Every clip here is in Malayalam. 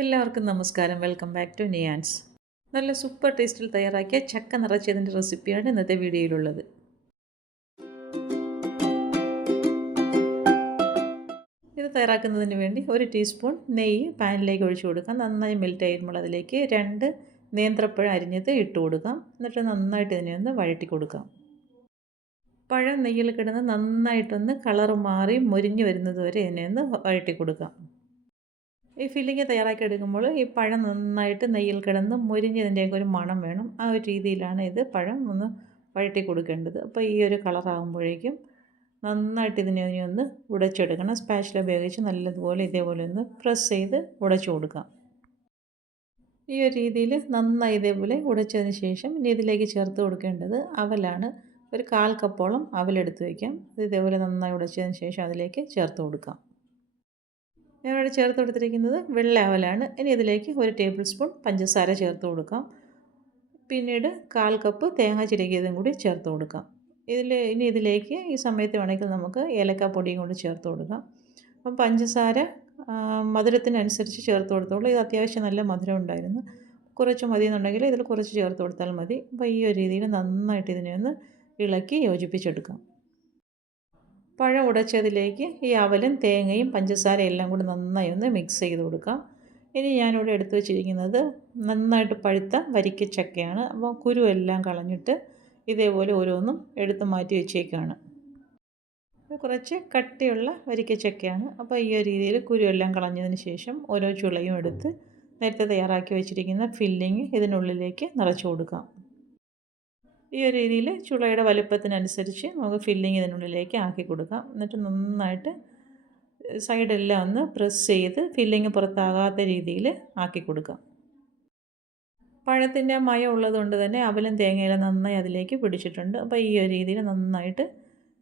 എല്ലാവർക്കും നമസ്കാരം. വെൽക്കം ബാക്ക് ടു നിയാൻസ്. നല്ല സൂപ്പർ ടേസ്റ്റിൽ തയ്യാറാക്കിയ ചക്ക നിറച്ചതിൻ്റെ റെസിപ്പിയാണ് ഇന്നത്തെ വീഡിയോയിലുള്ളത്. ഇത് തയ്യാറാക്കുന്നതിന് വേണ്ടി 1 ടീസ്പൂൺ നെയ്യ് പാനിലേക്ക് ഒഴിച്ചു കൊടുക്കാം. നന്നായി മെൽറ്റ് ചെയ്യുമ്പോൾ അതിലേക്ക് 2 നേന്ത്രപ്പഴം അരിഞ്ഞത് ഇട്ട് കൊടുക്കാം. എന്നിട്ട് നന്നായിട്ട് ഇതിനെ ഒന്ന് വഴറ്റി കൊടുക്കാം. പഴം നെയ്യിൽ കിടന്ന് നന്നായിട്ടൊന്ന് കളർ മാറി മൊരിഞ്ഞ് വരുന്നത് വരെ ഇതിനെ ഒന്ന് വഴറ്റി കൊടുക്കാം. ഈ ഫില്ലിങ് തയ്യാറാക്കി എടുക്കുമ്പോൾ ഈ പഴം നന്നായിട്ട് നെയ്യിൽ കിടന്ന് മൊരിഞ്ഞതിൻ്റെയൊക്കെ ഒരു മണം വേണം. ആ ഒരു രീതിയിലാണ് ഇത് പഴം ഒന്ന് വഴറ്റി കൊടുക്കേണ്ടത്. അപ്പോൾ ഈ ഒരു കളറാകുമ്പോഴേക്കും നന്നായിട്ട് ഇതിനെ ഒന്ന് ഉടച്ചെടുക്കണം. സ്പാച്ചില ഉപയോഗിച്ച് നല്ലതുപോലെ ഇതേപോലെ ഒന്ന് പ്രസ് ചെയ്ത് ഉടച്ചു കൊടുക്കാം. ഈ ഒരു രീതിയിൽ നന്നായി ഇതേപോലെ ഉടച്ചതിന് ശേഷം ഇനി ഇതിലേക്ക് ചേർത്ത് കൊടുക്കേണ്ടത് അവലാണ്. ഒരു 1/4 കപ്പോളം അവലെടുത്ത് വയ്ക്കാം. ഇതേപോലെ നന്നായി ഉടച്ചതിന് ശേഷം അതിലേക്ക് ചേർത്ത് കൊടുക്കാം. ഞാനിവിടെ ചേർത്ത് കൊടുത്തിരിക്കുന്നത് വെള്ള അവലാണ്. ഇനി ഇതിലേക്ക് 1 ടേബിൾ സ്പൂൺ പഞ്ചസാര ചേർത്ത് കൊടുക്കാം. പിന്നീട് 1/4 കപ്പ് തേങ്ങ ചിരകിയതും കൂടി ചേർത്ത് കൊടുക്കാം. ഇനി ഇതിലേക്ക് ഈ സമയത്ത് വേണമെങ്കിൽ നമുക്ക് ഏലക്കാപ്പൊടിയും കൊണ്ട് ചേർത്ത് കൊടുക്കാം. അപ്പം പഞ്ചസാര മധുരത്തിനനുസരിച്ച് ചേർത്ത് കൊടുത്തോളൂ. ഇത് അത്യാവശ്യം നല്ല മധുരം ഉണ്ടായിരുന്നു. കുറച്ച് മതി എന്നുണ്ടെങ്കിൽ ഇതിൽ കുറച്ച് ചേർത്ത് കൊടുത്താൽ മതി. അപ്പോൾ ഈ ഒരു രീതിയിൽ നന്നായിട്ട് ഇതിനെ ഒന്ന് ഇളക്കി യോജിപ്പിച്ചെടുക്കാം. പഴം ഉടച്ചതിലേക്ക് ഈ അവലും തേങ്ങയും പഞ്ചസാരയും എല്ലാം കൂടി നന്നായി ഒന്ന് മിക്സ് ചെയ്ത് കൊടുക്കാം. ഇനി ഞാനിവിടെ എടുത്തു വച്ചിരിക്കുന്നത് നന്നായിട്ട് പഴുത്ത വരിക്കച്ചക്കയാണ്. അപ്പോൾ കുരുവെല്ലാം കളഞ്ഞിട്ട് ഇതേപോലെ ഓരോന്നും എടുത്ത് മാറ്റി വെച്ചേക്കാണ്. കുറച്ച് കട്ടിയുള്ള വരിക്കച്ചക്കയാണ്. അപ്പോൾ ഈ ഒരു രീതിയിൽ കുരുവെല്ലാം കളഞ്ഞതിന് ശേഷം ഓരോ ചുളയും എടുത്ത് നേരത്തെ തയ്യാറാക്കി വെച്ചിരിക്കുന്ന ഫില്ലിങ് ഇതിനുള്ളിലേക്ക് നിറച്ച് കൊടുക്കാം. ഈ ഒരു രീതിയിൽ ചുളയുടെ വലുപ്പത്തിനനുസരിച്ച് നമുക്ക് ഫില്ലിങ് ഇതിനുള്ളിലേക്ക് ആക്കി കൊടുക്കാം. എന്നിട്ട് നന്നായിട്ട് സൈഡെല്ലാം ഒന്ന് പ്രസ് ചെയ്ത് ഫില്ലിങ് പുറത്താകാത്ത രീതിയിൽ ആക്കി കൊടുക്കാം. പഴത്തിൻ്റെ മയം ഉള്ളതുകൊണ്ട് തന്നെ അവലും തേങ്ങയെല്ലാം നന്നായി അതിലേക്ക് പിടിച്ചിട്ടുണ്ട്. അപ്പോൾ ഈ ഒരു രീതിയിൽ നന്നായിട്ട്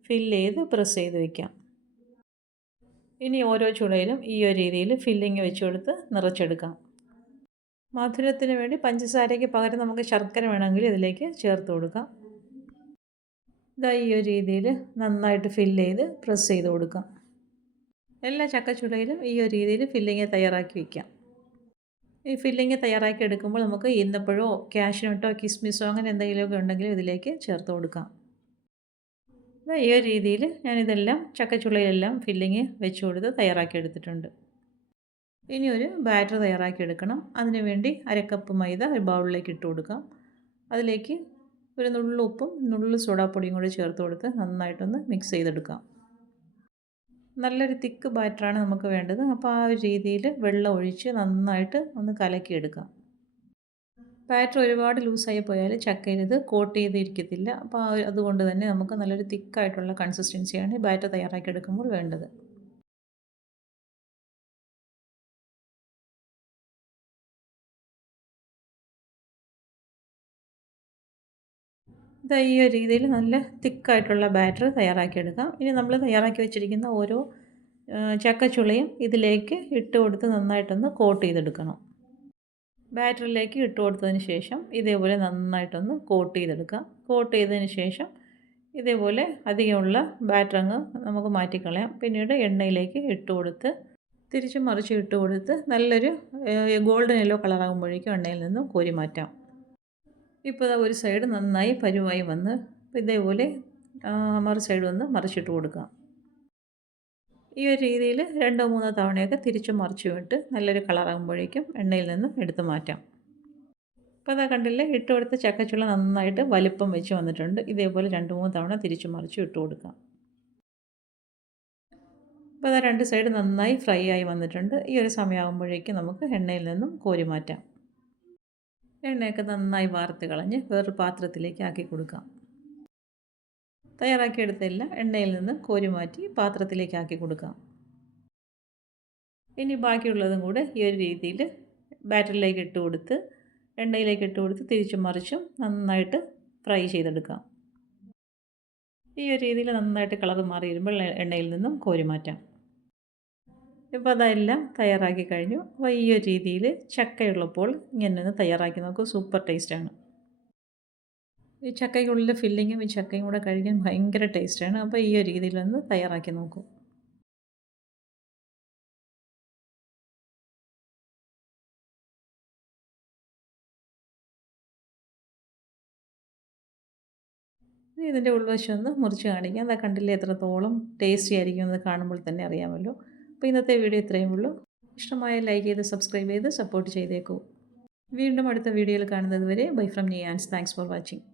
ഫില്ല് ചെയ്ത് പ്രസ് ചെയ്ത് വയ്ക്കാം. ഇനി ഓരോ ചുളയിലും ഈ ഒരു രീതിയിൽ ഫില്ലിങ് വെച്ച് കൊടുത്ത് നിറച്ചെടുക്കാം. മധുരത്തിന് വേണ്ടി പഞ്ചസാരയ്ക്ക് പകരം നമുക്ക് ശർക്കര വേണമെങ്കിൽ ഇതിലേക്ക് ചേർത്ത് കൊടുക്കാം. ഇതാ ഈ ഒരു രീതിയിൽ നന്നായിട്ട് ഫില്ല് ചെയ്ത് പ്രസ് ചെയ്ത് കൊടുക്കാം. എല്ലാ ചക്കച്ചുളയിലും ഈ ഒരു രീതിയിൽ ഫില്ലിങ് തയ്യാറാക്കി വയ്ക്കാം. ഈ ഫില്ലിങ് തയ്യാറാക്കി എടുക്കുമ്പോൾ നമുക്ക് ഈന്തപ്പഴമോ കാഷ്യൂനട്ടോ കിസ്മിസോ അങ്ങനെ എന്തെങ്കിലുമൊക്കെ ഉണ്ടെങ്കിൽ ഇതിലേക്ക് ചേർത്ത് കൊടുക്കാം. ഈ ഒരു രീതിയിൽ ഞാനിതെല്ലാം ചക്കച്ചുളയിലെല്ലാം ഫില്ലിങ് വെച്ച് കൊടുത്ത് തയ്യാറാക്കി എടുത്തിട്ടുണ്ട്. ഇനി ഒരു ബാറ്റർ തയ്യാറാക്കി എടുക്കണം. അതിന് വേണ്ടി 1/2 കപ്പ് മൈദ ഒരു ബൗളിലേക്ക് ഇട്ട് കൊടുക്കാം. അതിലേക്ക് ഒരു നുള്ളു ഉപ്പും നുള്ളു സോഡാപ്പൊടിയും കൂടി ചേർത്ത് കൊടുത്ത് നന്നായിട്ടൊന്ന് മിക്സ് ചെയ്തെടുക്കാം. നല്ലൊരു തിക്ക് ബാറ്ററാണ് നമുക്ക് വേണ്ടത്. അപ്പോൾ ആ ഒരു രീതിയിൽ വെള്ളം ഒഴിച്ച് നന്നായിട്ട് ഒന്ന് കലക്കിയെടുക്കാം. ബാറ്റർ ഒരുപാട് ലൂസായി പോയാൽ ചക്കയിൽ ഇത് കോട്ട് ചെയ്തിരിക്കത്തില്ല. അപ്പോൾ അതുകൊണ്ട് തന്നെ നമുക്ക് നല്ലൊരു തിക്കായിട്ടുള്ള കൺസിസ്റ്റൻസിയാണ് ബാറ്റർ തയ്യാറാക്കി എടുക്കുമ്പോൾ വേണ്ടത്. ഈ ഒരു രീതിയിൽ നല്ല തിക്കായിട്ടുള്ള ബാറ്റർ തയ്യാറാക്കിയെടുക്കാം. ഇനി നമ്മൾ തയ്യാറാക്കി വെച്ചിരിക്കുന്ന ഓരോ ചക്കച്ചുളയും ഇതിലേക്ക് ഇട്ട് കൊടുത്ത് നന്നായിട്ടൊന്ന് കോട്ട് ചെയ്തെടുക്കണം. ബാറ്ററിലേക്ക് ഇട്ട് കൊടുത്തതിന് ശേഷം ഇതേപോലെ നന്നായിട്ടൊന്ന് കോട്ട് ചെയ്തെടുക്കാം. കോട്ട് ചെയ്തതിന് ശേഷം ഇതേപോലെ അധികമുള്ള ബാറ്റർ അങ്ങ് നമുക്ക് മാറ്റിക്കളയാം. പിന്നീട് എണ്ണയിലേക്ക് ഇട്ട് കൊടുത്ത് തിരിച്ചും മറിച്ചും ഇട്ട് കൊടുത്ത് നല്ലൊരു ഗോൾഡൻ യെല്ലോ കളറാകുമ്പോഴേക്കും എണ്ണയിൽ നിന്നും കോരി മാറ്റാം. ഇപ്പോൾ ഒരു സൈഡ് നന്നായി പരുവായി വന്ന് ഇതേപോലെ മറു സൈഡ് ഒന്ന് മറിച്ചിട്ട് കൊടുക്കാം. ഈ ഒരു രീതിയിൽ 2-3 തവണയൊക്കെ തിരിച്ചും മറിച്ചും ഇട്ട് നല്ലൊരു കളറാകുമ്പോഴേക്കും എണ്ണയിൽ നിന്നും എടുത്ത് മാറ്റാം. അപ്പോൾ അതാ കണ്ടില്ലേ, ഇട്ട് കൊടുത്ത ചക്കച്ചുള നന്നായിട്ട് വലിപ്പം വെച്ച് വന്നിട്ടുണ്ട്. ഇതേപോലെ 2-3 തവണ തിരിച്ചും മറിച്ചും ഇട്ട് കൊടുക്കാം. അപ്പോൾ അതാ 2 സൈഡ് നന്നായി ഫ്രൈ ആയി വന്നിട്ടുണ്ട്. ഈ ഒരു സമയമാകുമ്പോഴേക്കും നമുക്ക് എണ്ണയിൽ നിന്നും കോരി മാറ്റാം. എണ്ണയൊക്കെ നന്നായി വാർത്ത് കളഞ്ഞ് വേറൊരു പാത്രത്തിലേക്ക് ആക്കി കൊടുക്കാം. തയ്യാറാക്കിയെടുത്തില്ല എണ്ണയിൽ നിന്ന് കോരി മാറ്റി പാത്രത്തിലേക്ക് ആക്കി കൊടുക്കാം. ഇനി ബാക്കിയുള്ളതും കൂടെ ഈ ഒരു രീതിയിൽ ബാറ്ററിലേക്ക് ഇട്ട് കൊടുത്ത് എണ്ണയിലേക്ക് ഇട്ട് കൊടുത്ത് തിരിച്ചും മറിച്ചും നന്നായിട്ട് ഫ്രൈ ചെയ്തെടുക്കാം. ഈ ഒരു രീതിയിൽ നന്നായിട്ട് കളർ മാറി വരുമ്പോൾ എണ്ണയിൽ നിന്നും കോരി മാറ്റാം. ഇപ്പോൾ അതെല്ലാം തയ്യാറാക്കി കഴിഞ്ഞു. അപ്പോൾ ഈ ഒരു രീതിയിൽ ചക്കയുള്ളപ്പോൾ ഇങ്ങനെ ഒന്ന് തയ്യാറാക്കി നോക്കൂ. സൂപ്പർ ടേസ്റ്റാണ്. ഈ ചക്കയ്ക്കുള്ളിലെ ഫില്ലിങ്ങും ഈ ചക്കയും കൂടെ കഴിക്കാൻ ഭയങ്കര ടേസ്റ്റാണ്. അപ്പോൾ ഈ ഒരു രീതിയിലൊന്ന് തയ്യാറാക്കി നോക്കൂ. ഇനി ഇതിൻ്റെ ഉൾവശം ഒന്ന് മുറിച്ച് കാണിക്കാം. അതാ കണ്ടില്ലേ എത്രത്തോളം ടേസ്റ്റി ആയിരിക്കും എന്ന് കാണുമ്പോൾ തന്നെ അറിയാമല്ലോ. അപ്പോൾ ഇന്നത്തെ വീഡിയോ ഇത്രയേ ഉള്ളൂ. ഇഷ്ടമായ ലൈക്ക് ചെയ്ത് സബ്സ്ക്രൈബ് ചെയ്ത് സപ്പോർട്ട് ചെയ്തേക്കൂ. വീണ്ടും അടുത്ത വീഡിയോയിൽ കാണുന്നത് വരെ ബൈ ഫ്രം നിയാൻസ്. Thanks for watching.